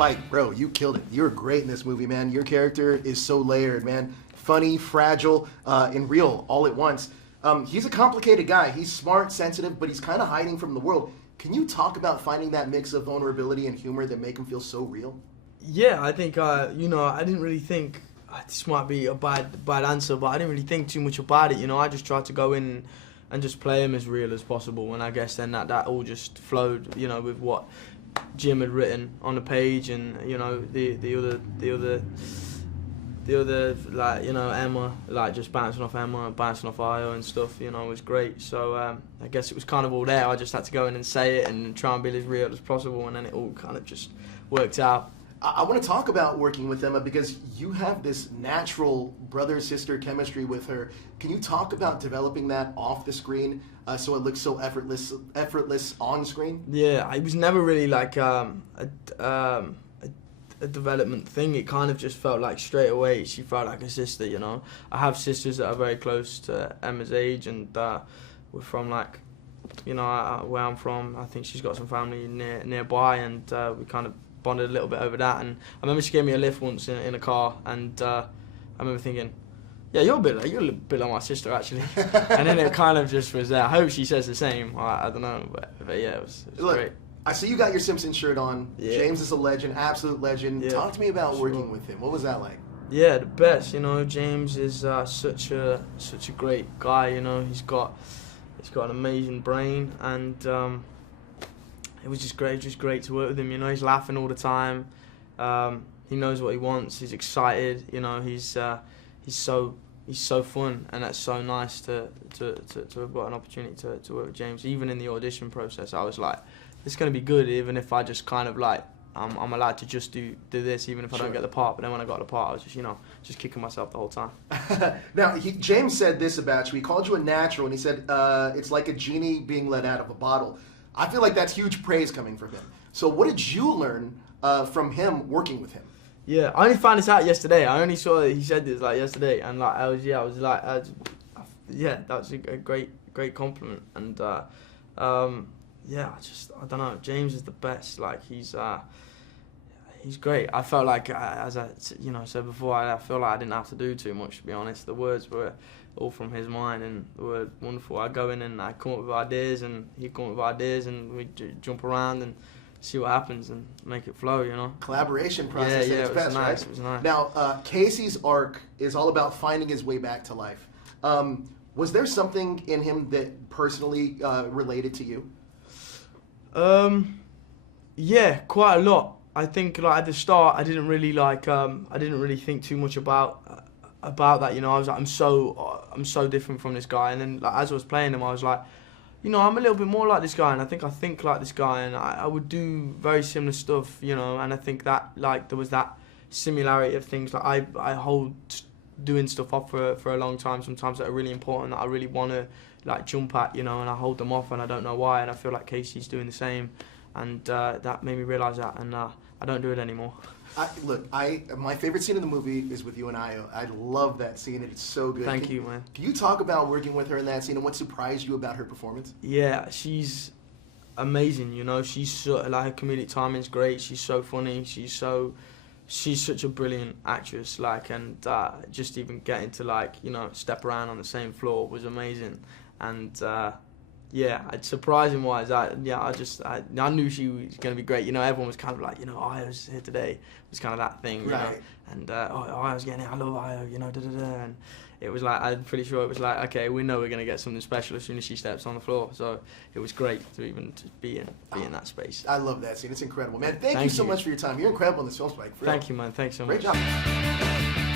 Spike, bro, you killed it. You're great in this movie, man. Your character is so layered, man. Funny, fragile, and real all at once. He's a complicated guy. He's smart, sensitive, but he's kind of hiding from the world. Can you talk about finding that mix of vulnerability and humor that make him feel so real? Yeah, I think, I didn't really think, this might be a bad answer, but I didn't really think too much about it, I just tried to go in and just play him as real as possible, and I guess then that all just flowed, with what Jim had written on the page, and, the other, like, Emma, like, just bouncing off Emma and bouncing off Io and stuff, was great. So I guess it was kind of all there. I just had to go in and say it and try and be as real as possible, and then it all kind of just worked out. I want to talk about working with Emma because you have this natural brother-sister chemistry with her. Can you talk about developing that off the screen so it looks so effortless on screen? Yeah, it was never really like a development thing. It kind of just felt like straight away she felt like a sister, I have sisters that are very close to Emma's age, and we're from like, where I'm from, I think she's got some family nearby, and we kind of bonded a little bit over that. And I remember she gave me a lift once in a car, and I remember thinking, yeah, you're a bit like my sister, actually. And then it kind of just was there. I hope she says the same. I don't know, but yeah, it was Look, great. I see you got your Simpsons shirt on. Yeah. James is a legend, absolute legend. Yeah, Talk to me about sure. working with him. What was that like? Yeah, the best. James is such a great guy. He's got an amazing brain, and it was just great to work with him. He's laughing all the time. He knows what he wants. He's excited. He's so fun, and that's so nice to have got an opportunity to work with James. Even in the audition process, I was like, it's going to be good, even if I just kind of like, I'm allowed to just do this, even if I don't get the part. But then when I got the part, I was just kicking myself the whole time. Now, James said this about you. He called you a natural, and he said it's like a genie being let out of a bottle. I feel like that's huge praise coming from him. So what did you learn from him working with him? Yeah, I only found this out yesterday. I only saw that he said this like yesterday, and like that was a great compliment. And I don't know. James is the best. Like he's great. I felt like, as I said before, I feel like I didn't have to do too much, to be honest. The words were all from his mind, and they were wonderful. I go in and I come up with ideas, and he'd come up with ideas, and we jump around and see what happens and make it flow, Collaboration process yeah, at its best, nice. right? It was nice. Now, Casey's arc is all about finding his way back to life. Was there something in him that personally related to you? Yeah, quite a lot. I think like at the start, I didn't really think too much about that. I was like, I'm so different from this guy. And then like, as I was playing him, I was like, I'm a little bit more like this guy, and I think like this guy, and I would do very similar stuff, and I think that like there was that similarity of things. Like I hold doing stuff off for a long time, sometimes that are really important, that I really want to like jump at, and I hold them off, and I don't know why, and I feel like Casey's doing the same, and that made me realise that, and I don't do it anymore. My favorite scene in the movie is with you and Io. I love that scene. It's so good. Thank you, man. Can you talk about working with her in that scene and what surprised you about her performance? Yeah, she's amazing. She's so, like, her comedic timing's great. She's so funny. She's such a brilliant actress. Like, and just even getting to like step around on the same floor was amazing. And yeah, surprising wise, I knew she was going to be great. Everyone was kind of like, Io's here today. It was kind of that thing, right. And Io's getting it. I love Io, And it was like, I'm pretty sure it was like, okay, we know we're going to get something special as soon as she steps on the floor. So it was great to even be in that space. I love that scene. It's incredible, man. Thank you so much for your time. You're incredible in this film, Spike. Thank you, man. Thanks so much. Great job.